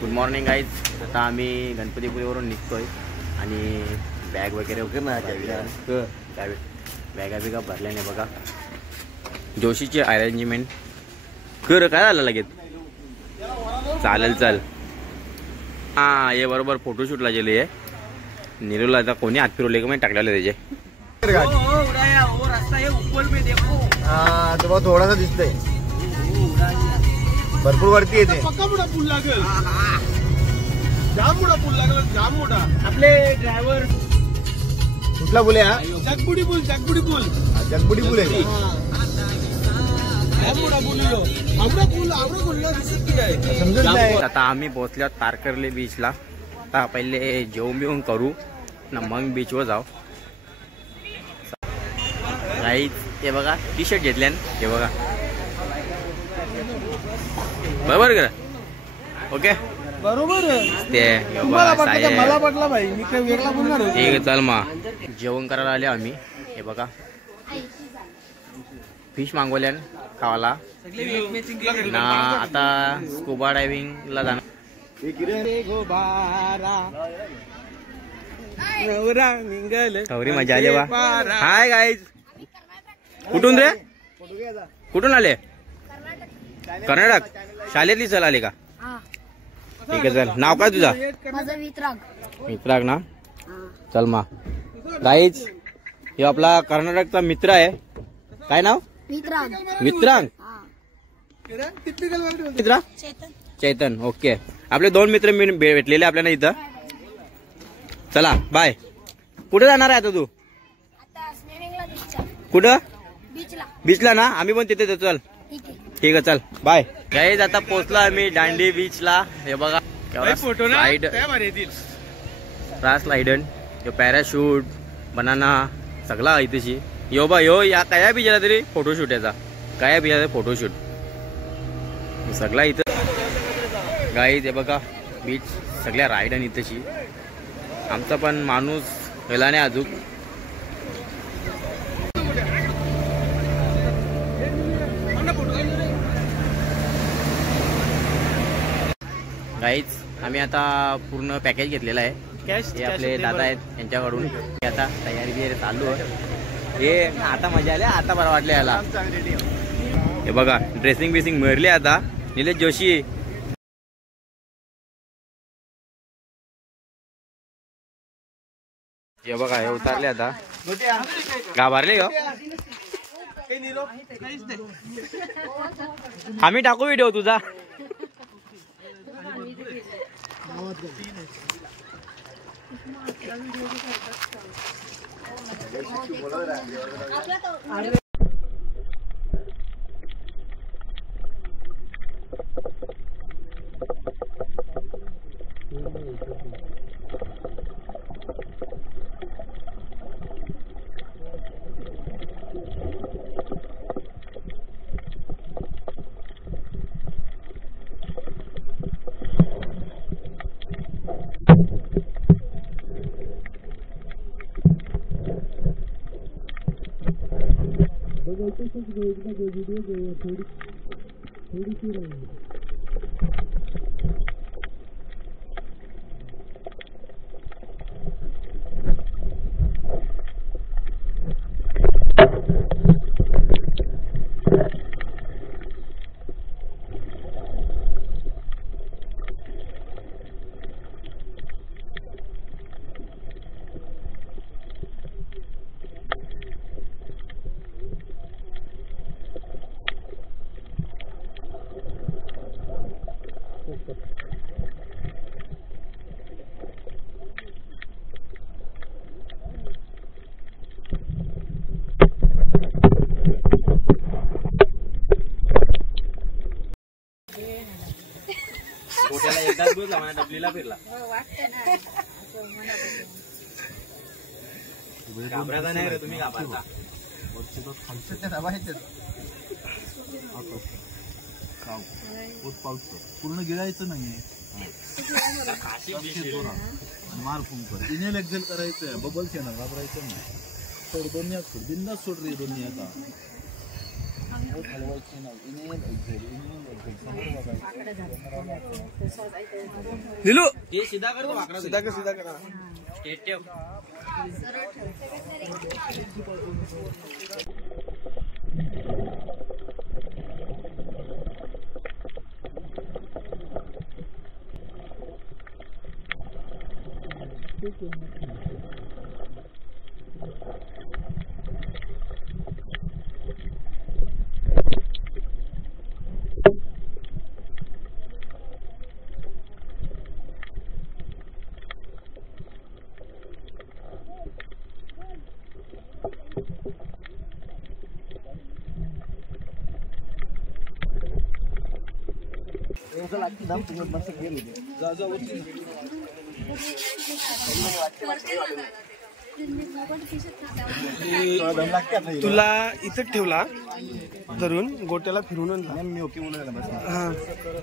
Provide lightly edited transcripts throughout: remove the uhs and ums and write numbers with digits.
Good morning guys. आता आम्ही गणपतीपुरीवरून निघतोय आणि बॅग वगैरे बॅगा बिगा भरल्या नाही बघा. जोशीची अरेंजमेंट कर काय झालं लगेच. चालेल चल. हां हे बरोबर फोटोशूटला गेले आहे. नीरूला आता कोणी हात फिरवले का मी टाकलेलं त्याचे. हाँ तो थोड़ा सा दिसतंय. भरपूर वरती येते. पक्का मोठा पूल लागेल. जाम मोठा पूल लागेल. जाम मोठा. आपले ड्रायव्हर कुठला पूल आहे हा? जगबुडी पूल. जगबुडी पूल. जगबुडी पूल आहे. जाम मोठा पूल आहे. आवडा पूल दिसत की आहे. समजत नाही. आता आम्ही पोहोचलो तारकर्ली बीचला. आता पहिले जेवण बिवून करू ना मग बीचवर जाऊ. गाईज हे बघा टी शर्ट घेतल्यान हे बघा बरोबर का. ओके बरोबर ते मला पटला भाई. मी काही वेगळा बोलणार. ठीक आहे चल मग जेवण करायला आले आम्ही. हे बघा फिश मागवल्यान खावाला ना. आता स्कुबा डायव्हिंगला जाणार. खवरी मजा आली बा. Hi guys. कुठून रे कुठून आले. कर्नाटक शाळेतली चल आले का. ठीक आहे चल. नाव काय तुझा. मित्राग ना. चल मा गाईज हे आपला कर्नाटकचा मित्र आहे. काय नाव. मित्रांग. मित्रा चैतन. ओके आपले दोन मित्र भेटलेले आपल्याला इथं. चला बाय. कुठे जाणार आहे आता तू. कुठं बीचला ना. आम्ही पण तिथे येतो. चल ठीक आहे चल बाय. गाईज आता पोहोचलो आम्ही दांडी बीचला. हे बघा फोटो स्लाइडन पॅराशूट बनाना सगळा इथेची. यो बा यो या काय बीचला तरी फोटोशूट याचा काय बीचा फोटोशूट सगळा इथं. गाईज हे बघा बीच सगळ्या राईडन इथेची. आमचा पण माणूस गेला नाही अजून. गाईज आम्ही आता पूर्ण पॅकेज घेतलेला आहे. हे आपले दादा आहेत यांच्याकडून. आता तयारी बियारी चालू आहे. हे आता मजा आली. आता बरं वाटलं याला. हे बघा ड्रेसिंग बिसिंग मरली आता. निलेश जोशी हे बघा हे उतारले आता. घाबरले का. आम्ही टाकू व्हिडिओ तुझा. एकदाच बोलला मला डबलीला फिरला. घाबरायचा नाही रे तुम्ही. घाबरता पूर्ण गिरायचं नाहीये. मार फुंकर इनेल एक्झेल करायचं. बबल्स येणार. घाबरायचं नाही. सोड दोन्ही बिंदास सोड रे दोन्ही. आता दिलू सीधा कर, सीधा कर, सीधा कर. तुला इथं ठेवला धरून गोट्याला फिरून आणला. मी ओके म्हणून हा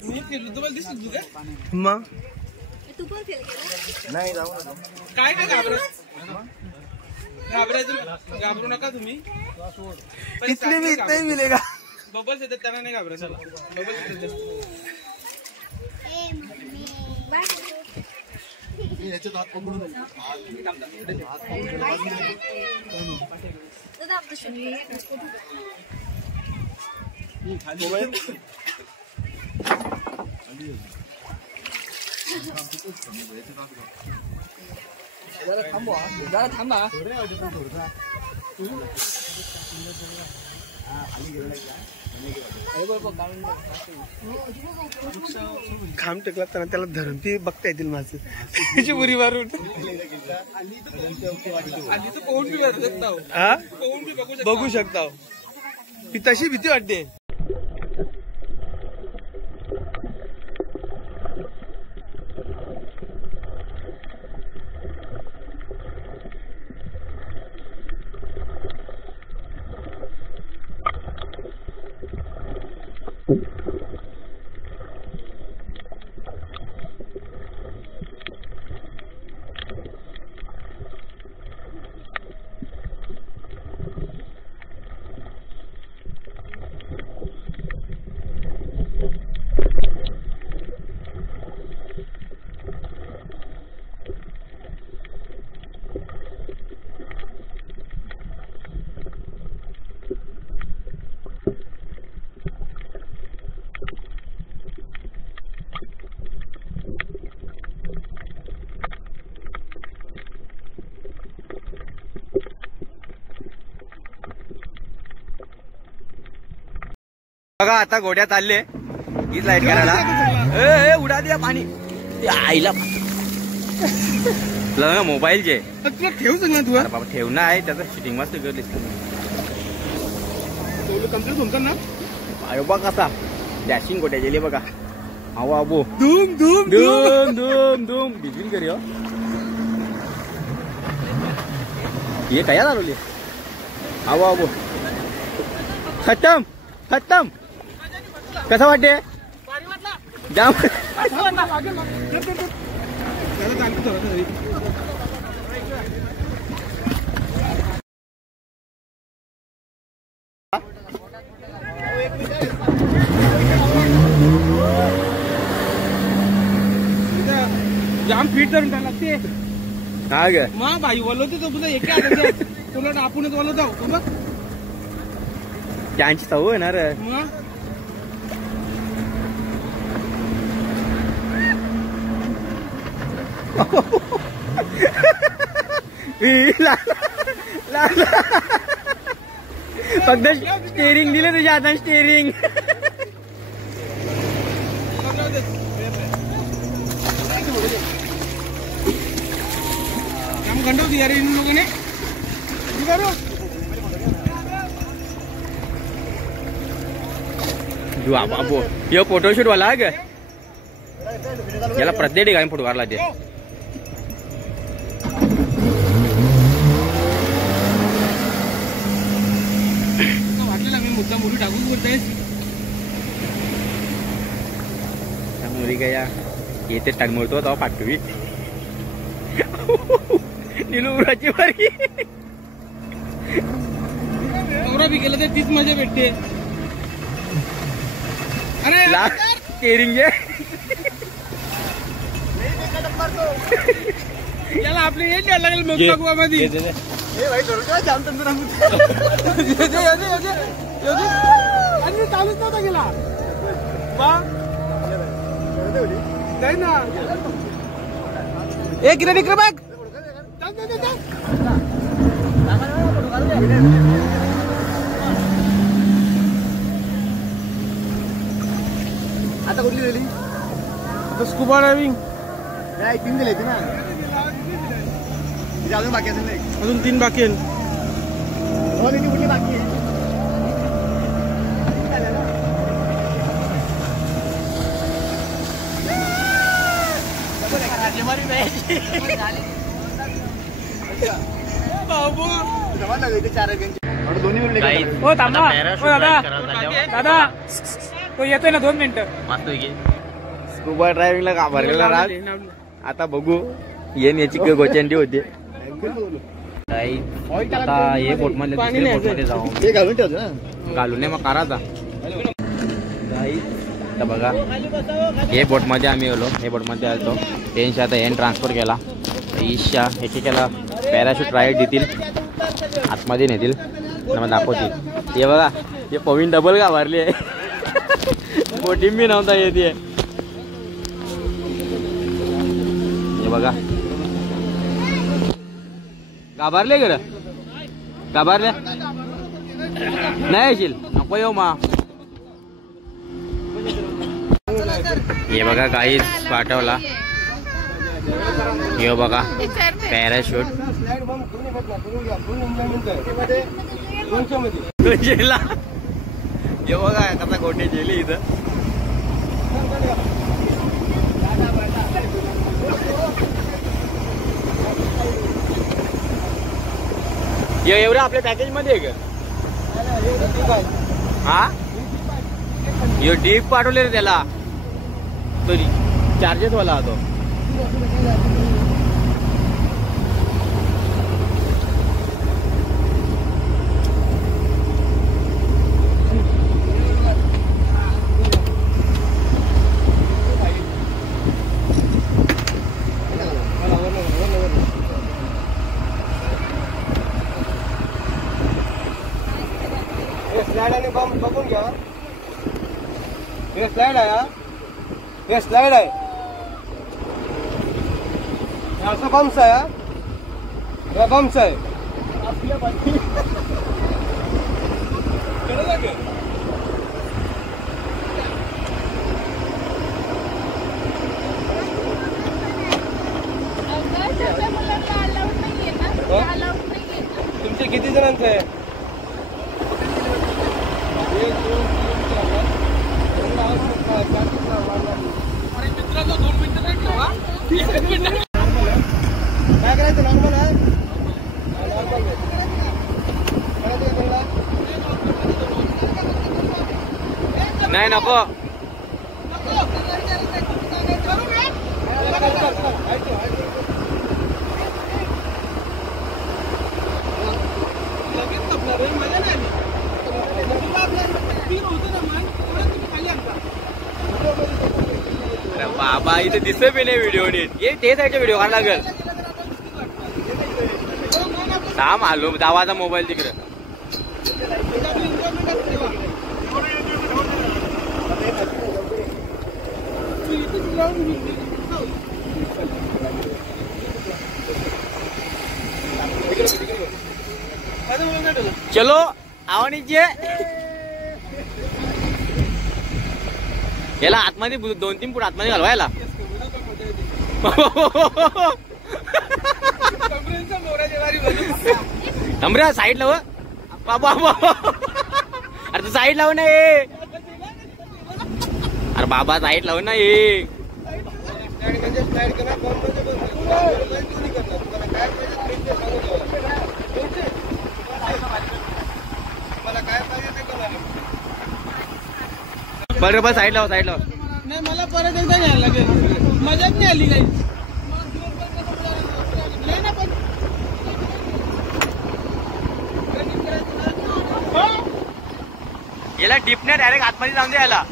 मी फिरलो तुम्हाला दिसत तुझ्या मग नाही जाऊ काय काय घाबरू नका तुम्ही. इतने भी इतना ही मिलेगा. बबल्स येतात त्यांना नाही घाबरायचं. बबल्स येतात. जरा थांबा. खांब टेकला त्याला धरून ती बघता येतील माझं त्याची उरी मारून. बघू शकता. ती तशी भीती वाटते. बघा आता गोड्यात आले ही लाईट करायला. उडा द्या पाणी आईला ना मोबाईलचे. तुला ठेवू सांग ना तू. बाबा ठेवणं आहे त्याचं शिटिंग मस्त करली. कम्प्लीट होतं ना. अरे बघ कसा डॅशिंग गोट्या गेले बघा. आवा आबो धूम धूम धूम धूम धूम बिजून करी. हे काय चालवली. आवा आबो खतम खतम. कसं वाटते जाम. जाम फिट धरून टाक लागते. हा ग मग भाई वलवते तर तुला एका तुला आपणच वलवत जाऊ बघ. त्यांची सवय येणार. मग फक्त स्टेरिंग दिले तुझ्या हातात. स्टेरिंग गंडवती यार इन लोगों ने. बाबू यो फोटोशूट वाला आहे ग. याला प्रत्येक ठिकाणी फोटो काढला ते. वाटलेला मी मुद्दा मुली टाकून बोलताय. मुली काय येतेच टाक मोडतो तेव्हा पाठवी. निलुराची बारी नवरा बी गेला तर तीच मजा भेटते. अरे केरिंग याला आपली हे द्यायला लागेल मग मध्ये चालूच नव्हता गेला नाही ना एक किलो निघलं बघ आता कुठली दिली आता स्कुबा डायव्हिंग नाही 3 दिले ना अजून बाकी असेल नाही अजून 3 बाकी आहे कुठली बाकी आहे बाबू हो थांबा हो दादा दादा तो येतोय ना 2 मिनिटं मस्त स्कुबा ड्रायव्हिंगला घाबरलेला राज आता बघू येन याची गोचंडी होते आता हे बोट मध्ये जाऊ ते घालून ठेवतो ना घालून नाही मग करायचा आता बघा हे बोट मध्ये आम्ही आलो हे बोट मध्ये आलो त्यांशी आता एन ट्रान्सफर केला ईशा एकेकाला पॅराशूट राईड देतील आतमध्ये नेतील मग दाखवतील हे बघा हे पवीन डबल घाबरली आहे बोटिंग बी नव्हता येते हे बघा घाबरले गर घाबरले नाही येशील नको येऊ मा हे बघा काहीच पाठवला हे बघा पॅराशूट हे बघा कसा गोटे गेली इथं एवढं आपल्या पॅकेज मध्ये आहे का हा यो डीप पाठवले रे त्याला तो चार्जेस वाला तो स्लाइड बघून घ्या हे स्लाइड आहे हे स्लाइड आहे असं बम्स आहे हे बम्स आहे तुमचे किती जणांचं आहे मित्रांनो 2 मिनिटं नाही ठेवा 30 मिनिटं काय करायचं नॉर्मल आहे नाही नको बाबा इथे दिसत बी नाही व्हिडिओ नीट ये ते साईडचे व्हिडिओ काढा लागेल थांब आलो दावाचा मोबाईल तिकडे चलो आवा नीचे याला आतमध्ये 2-3 फूट आतमध्ये घालवायला नम्रा साईड लाव बाबा अरे तू साईड लाव ना अरे बाबा साईड लाव ना ये बरं बस साईड लाव नाही मला परत एकदा घ्यायला लागेल मजाच नाही आली काही याला डिपने डायरेक्ट आतमध्ये जाऊन द्या याला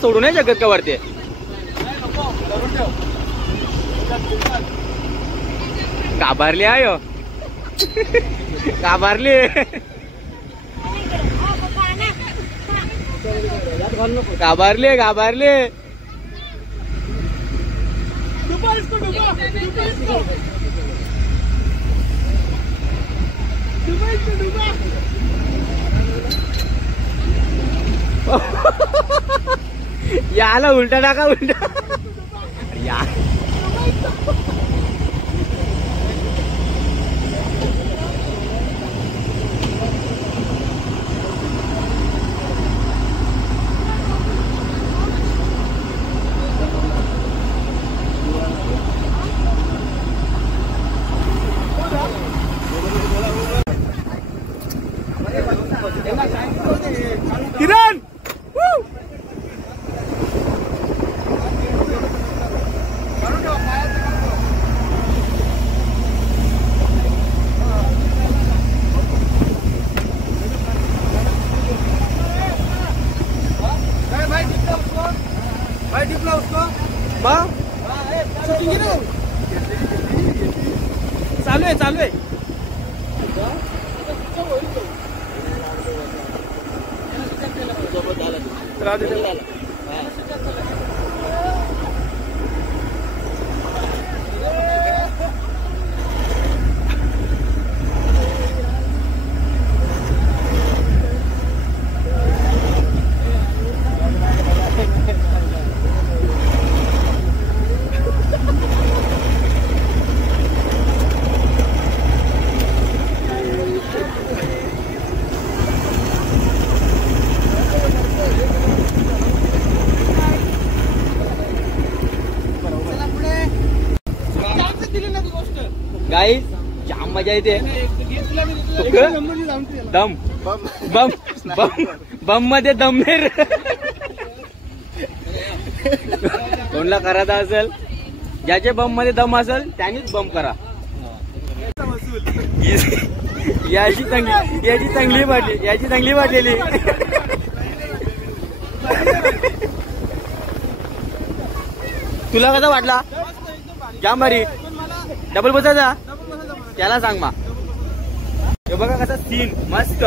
सोडू नाही शकत का वरती? घाबरली आयो घाबरली. घाबरले घाबरले. याला उलटा टाका उलटा या. किरण भाई डिपला उसको चालू आहे चालू आहे. गाईस जाम मजा येते. दम बम बम बम मध्ये दमनेर कोणला करायचा असेल, ज्याचे बम मध्ये दम असेल त्यानेच बम करा. याची चांगली वाटलेली. तुला कसा वाटला? जाम भारी. डबल बसायचा त्याला सांग मा. हे बघा कसा सीन मस्त.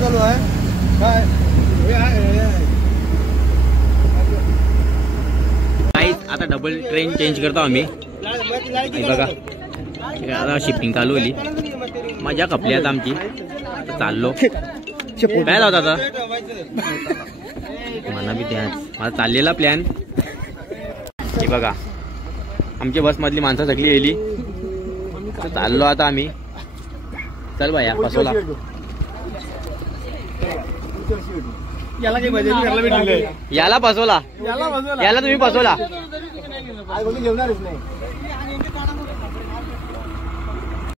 चालू आहे काय आता डबल ट्रेन चेंज करतो आम्ही. बघा आता शिफ्टिंग चालू होली. मजा खपली आता आमची. चाललो काय लावता आता मला बी त्याच माझा चाललेला प्लॅन. हे बघा आमच्या बस मधली माणसं सगळी येली. चाललो आता आम्ही. चल बाया फसवला. याला काही मजा करायला भेटले. याला फसवला. याला तुम्ही फसवला. जेवणारच नाही.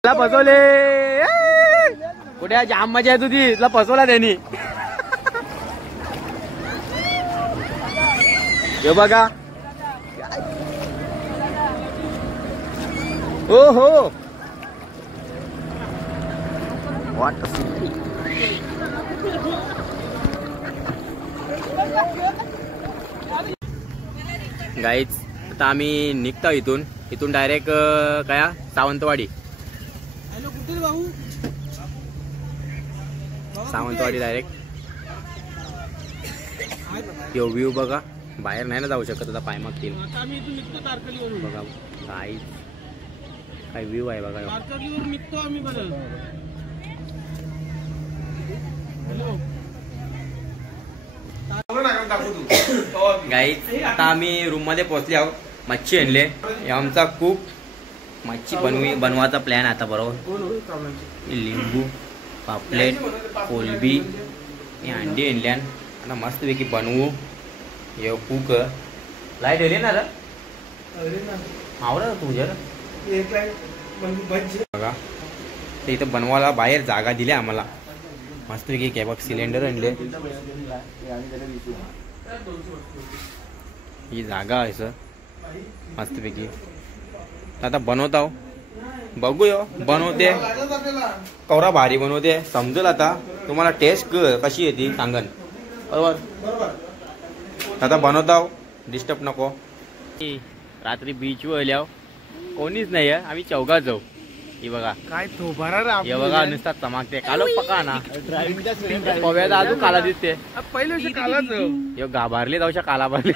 याला फसवले. कुठे जाम मजा येत होती. तुला फसवला त्यांनी. हे बघा हो हो गाईज आता आम्ही निघतो इथून डायरेक्ट काय सावंतवाडी. सावंतवाडी डायरेक्ट. यो व्ह्यू बघा. बाहेर नाही ना जाऊ शकत आता पाय मागतील. बघा गाईज काय व्ह्यू आहे बघा. गाईज आता आम्ही रूम मध्ये पोहोचले आहोत. मच्छी आणले. हे आमचा कुक मच्छी बनवायचा प्लॅन आता बरोबर. लिंबू पापलेट कोलबी हे अंडी आणल्यान आता मस्तपैकी बनवू. हे कुक लाईट आली ना आवडा तुझ्या बघा ते इथं बनवायला बाहेर जागा दिली आम्हाला मस्तपैकी. काय बघ सिलेंडर आणले. ही जागा आहे सर मस्तपैकी. आता बनवता बघूया बनवते कवरा भारी बनवते समजेल. आता तुम्हाला टेस्ट कशी येते सांगन बरोबर. आता बनवता डिस्टर्ब नको. रात्री बीचवर आल्या कोणीच नाही आहे. आम्ही चौघात जाऊ. ही बघा काय तो बरा हे बघा नुसता चमकते. कालो पका ना पव्याचा अजून काला दिसते. पहिले कालाच गाभारले जाऊशा काला भरले.